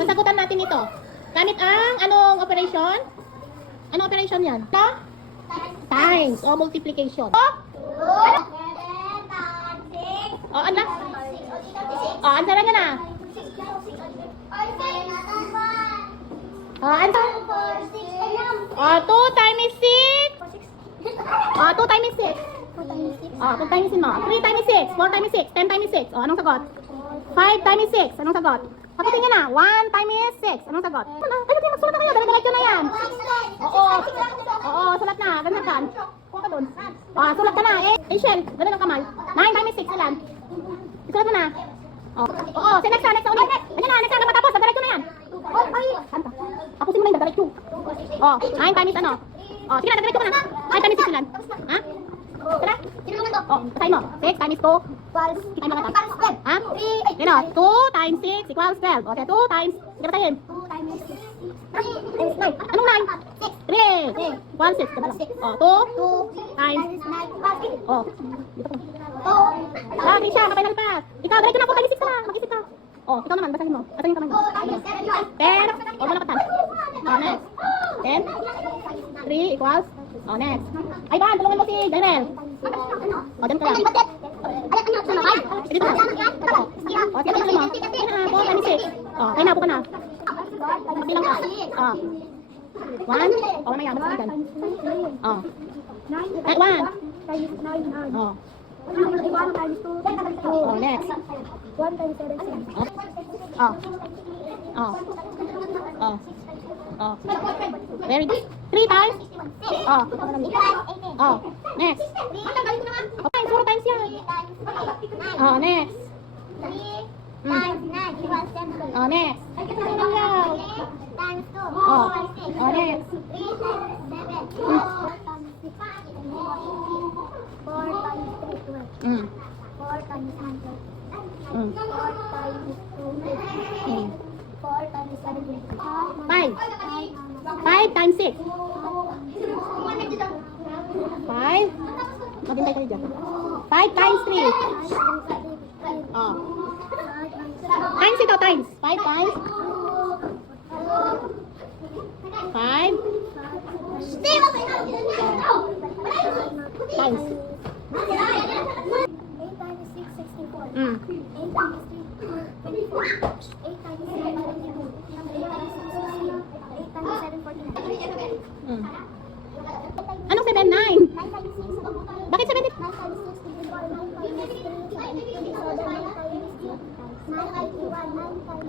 Sasagutan natin ito. Gamit ang anong operation? Anong operation yan? No? Times o multiplication. Ano? Answer nyo na. Answer. 2 times 6. 2 times 6. Pagtaimisin mo. 3 times 6. 4 times 6. 10 times 6. Anong sagot? 5 times 6. Anong sagot? Sagutin nyo na. 1 times 6. Anong sagot? Magsulat na kayo. Dala-diretso na yan. Oo, sulat na. Ganyan kan. Kuha ka dun. Sulat ka na. Shell, dala ng kamay. 9 times 6. Ilan? Isulat mo na. Oo, next na ulit. Ano na, next na matapos. Dala-diretso na yan. Saan ka? Tapusin mo na yung dala-diretso. 9 times ano? Sige na, dala-diretso ka na. 9 times 6 ilan? Ha? Tara? Basahin mo. 6 times 2. 12. Kita mo kata. Ha? 2 times 6 equals 12. Okay, 2 times. Sige basahin. 2 times 6. Anong 9? 3. 1, 6. Diba lang? 2 times. Dito po. Lagi siya, makainal pa. Ikaw, diretso na po. Times 6 ka na. Mag-isip ka. Ikaw naman, basahin mo. Basahin kamay mo. 10. Malapatan. Next. 10. 3 equals. Next. Ay, Van, tulungan mo si Janel. Dyan ka lang. Dito na. Sige, tulungan mo. Sige na, 4 times 6. Kaya na, po ka na. Bilang ka. 1. Mamaya, basta ka dyan. 1. 1 times 2. Next. 1 times 7. Very good. 3 times. Next. Okay, 4 times yan. Next. 3 times 9 equals 7. Next. Times 2. Next. 3 times 7. 4 times 6. 4 times 3, 12. 4 times 1, 12. 4 times 2, 4 times 7, 5. 5 times 6. 5. Maghintay kayo dyan. 5 times 3. Times ito, times. 5 times. 5. Times. 8 times 6, 64. 8 times 3, 24. 8 times 7, 22. 8 times 6, 16. 8 times 7, 49. Anong 7? 9. 9 times 6. Bakit 7? 9 times 6, 24. 9 times 3, 9 times 7, 9 times 8. 9 times 1, 9 times